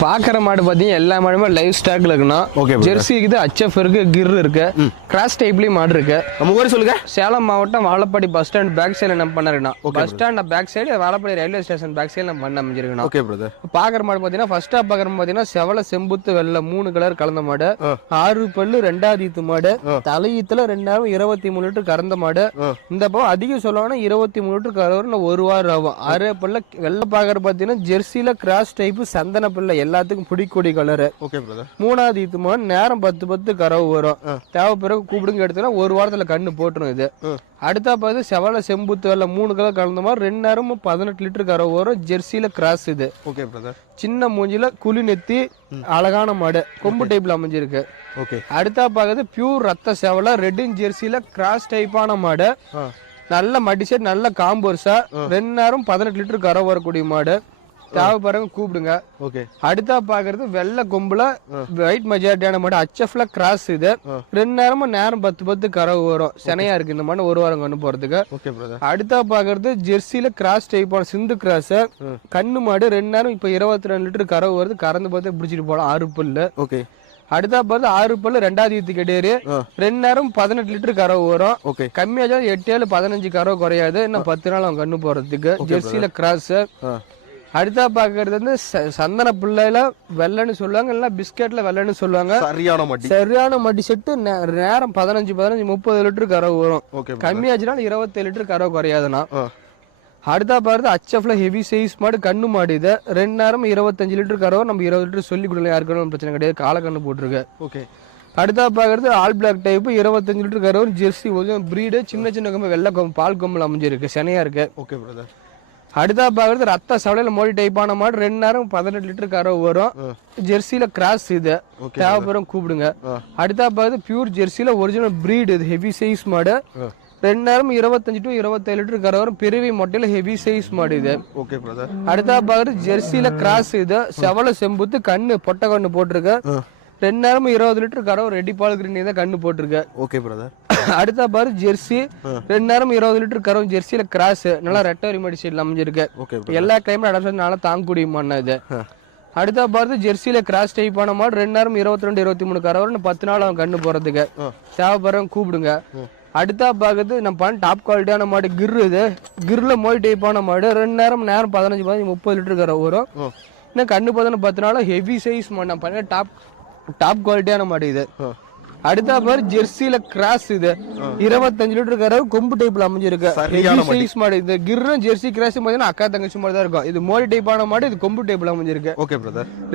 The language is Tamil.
பாக்குற மாடு பாத்தீங்கன்னா எல்லா மாடுமே லைவ் ஸ்டாக்ல Okay, brother. ஜெர்சி இருக்குது ஹச்எஃப் இருக்கு கிர் இருக்கு. கிராஸ் டைப்லயும் மாடு இருக்கு. நம்ம ஊரே சொல்லுங்க. சேலம் மாவட்டம் வாழப்பாடி பஸ் ஸ்டாண்ட் பேக் சைடுல நம்ம பண்ணிருக்கோம் bus stand back side Vazhapadi railway station back side நம்ம பண்ண அமைஞ்சிருக்கோம் ஓகே பிரதர் பாக்குற மாடு பாத்தீங்கன்னா ஃபர்ஸ்டா பாக்குற மாடு பாத்தீங்கன்னா செவல செம்புத்து வெள்ளை மூணு கலர் கலந்த மாடு. ஆறு பல்லு ரெண்டாவது ஈத்து மாடு. தலையீத்துல ரெண்டாயிரம் இருபத்தி மூணு லிட்டர் கறந்த மாடு. இந்த பக்கம் அதிகம் சொல்லணும்னா இருபத்தி மூணு லிட்டர் கறவர் ஒரு வாரம் ஆகும். ஆறு பல்ல வெள்ளை பாக்குற பாத்தீங்கன்னா ஜெர்சில கிராஸ் டைப் சந்தன பிள்ளை எல்லாத்துக்கும் பிடிக்கூடிய கலரு. ஓகே பிரதர் மூணாவது ஈத்து மாடு நேரம் பத்து பத்து கறவு வரும். தேவை பிறகு கூப்பிடுங்க எடுத்தோன்னா ஒரு வாரத்துல கண்ணு போட்டுரும் இது. அடுத்தா பார்த்து செவல செம்புத்து வெள்ளை மூணு கலர் கலந்த மாதிரி ரெண்டு நேரமும் பதினெட்டு லிட்டர் கறவு வரும். ஜெர்சில கிராஸ் இது. ஓகே பிரதர் சின்ன மூஞ்சில குழி நெத்தி அழகான மாடு. கொம்பு டைப்ல அமைஞ்சிருக்கு. ஓகே அடுத்தா பார்க்கறது பியூர் ரத்த செவல ரெட்டின் ஜெர்சில கிராஸ் டைப்பான மாடு. நல்ல மடிசெட் நல்ல காம்போர்ஸா ரெண்டு நேரம் பதினெட்டு லிட்டர் கரை வரக்கூடிய மாடு. தேவைப்படுறவங்க கூப்பிடுங்க. ஓகே. அடுத்தா பாக்குறது வெள்ளை கொம்புல ஒயிட் மெஜாரிட்டியான மாடு ஹச்எஃப்ல கிராஸ் இது. ரெண்டு நேரமும் நேரம் பத்து பத்து கறவு வரும். செனையா இருக்கு இந்த மாடு ஒரு வாரம் கண்ணு போறதுக்கு. ஓகே அடுத்தா பாக்குறது ஜெர்சில கிராஸ் டைப்பான சிந்து கிராஸ் கண்ணு மாடு ரெண்டு நேரம் இப்ப இருபத்தி ரெண்டு லிட்டர் கறவு வருது. கறந்து பார்த்து பிடிச்சிட்டு போலாம் ஆறு பல்லு. ஓகே. அடுத்தா பார்த்து ஆறு பல்லு ரெண்டாவது ஈத்து கிடையாது ரெண்டு நேரம் பதினெட்டு லிட்டர் கறவு வரும். ஓகே. கம்மியா எட்டு ஏழு பதினஞ்சு கறவு குறையாது. இன்னும் பத்து நாள் அவன் கண்ணு போறதுக்கு. ஜெர்சில கிராஸ் அடுத்தா பாக்குறது வந்து சந்தன பிள்ளையில வெள்ளைன்னு சொல்லுவாங்க இல்ல பிஸ்கெட்ல வெள்ளைன்னு சொல்லுவாங்க. சரியான மட்டி. சரியான மடி செட்டு நேரம் பதினஞ்சு பதினஞ்சு முப்பது லிட்டர் கறவு வரும். கம்மியாச்சுனாலும் இருபத்தேழு லிட்டர் கறவு குறையாதுண்ணா. ஆ. அடுத்தா பாருது அச்சஃப்ல ஹெவி சைஸ் மாடு கண்ணு மாடு இது. ரெண்டு நேரம் இருபத்தஞ்சு லிட்டர் கறவை நம்ம இருபது லிட்டர் சொல்லி கொடுக்கலாம். யாருக்கும் பிரச்சனை கிடையாது. காலக்கண்ணு போட்டிருக்கு. ஓகே. அடுத்தா பாக்குறது ஆல் பிளாக் டைப் இருபத்தஞ்சு லிட்டர் கறவை ஜெர்சி கொஞ்சம் பிரீடு சின்ன சின்ன கொம்பு வெள்ளை கொம்பு பால் கொம்புல அமைஞ்சிருக்கு. செனையா இருக்கு. ஓகே பிரதர் அடுத்தா பாக்குறது ரத்த சவலையில மோடி டைப்பான மாடு ரெண்டு நேரம் பதினெட்டு லிட்டர் கறவை வரும். ஜெர்சில கிராஸ் இது. தேவைப்படும் கூப்பிடுங்க. அடுத்தா பாக்குறது பியூர் ஜெர்சில ஒரிஜினல் பிரீடு இது ஹெவி சைஸ் மாடு. ரெண்டு நேரம் இருபத்தஞ்சு டு இருபத்தேழு லிட்டர் கறவை வரும். பெருவி மொட்டையில ஹெவி சைஸ் மாடு இது. ஓகே பிரதர் அடுத்தா பாக்குறது ஜெர்சில கிராஸ் இது. செவல செம்புத்து கண்ணு பொட்டை கண்ணு போட்டிருக்கு. ரெண்டு நேரமும் இருபது லிட்டர் கறவை ரெடி பால் கிரீன் தான் கண்ணு போட்டிருக்கு. ஓகே பிரதர் அடுத்தா பாரு ஜெர்சி. ரெண்டு நேரம் இருபது லிட்டர் கறவை ஜெர்சியில கிராஸ். நல்லா ரெட்டரி மடி சைடில் அமைஞ்சிருக்கு. எல்லா கிளைமேட் அடாப்டேஷன் நல்லா தாங்கக்கூடிய மண்ணு இது அடுத்தா பார்த்து ஜெர்சியில கிராஸ் டைப்பான மாடு ரெண்டு நேரம் இருபத்தி ரெண்டு இருபத்தி மூணு கரவர் பத்து நாள் அவன் கண்ணு போறதுக்கு. தேவைப்படுறவங்க கூப்பிடுங்க. அடுத்தா பார்க்கறது நம்ம பண்ண டாப் குவாலிட்டியான மாடு கிர் இது. கிர்ல மோய் டைப்பான மாடு. ரெண்டு நேரம் நேரம் பதினஞ்சு பதினஞ்சு முப்பது லிட்டர் கரை வரும். இன்னும் கண்ணு பார்த்தோன்னா பத்து நாள் ஹெவி சைஸ் மாடு. நான் பண்ண டாப் டாப் குவாலிட்டியான மாடு இது. அடுத்தா பாரு ஜெர்சியில கிராஸ் இது. இருபத்தஞ்சு லிட்டர் கரை கொம்பு டைப்ல அமைஞ்சிருக்கு. சைஸ் மாடு. இது கிர்ரும் ஜெர்சி கிராஸும் பார்த்தீங்கன்னா அக்கா தங்கச்சி மாதிரி தான் இருக்கும். இது மோடி டைப்பான மாடு இது கொம்பு டைப்ல அமைஞ்சிருக்கு. Okay brother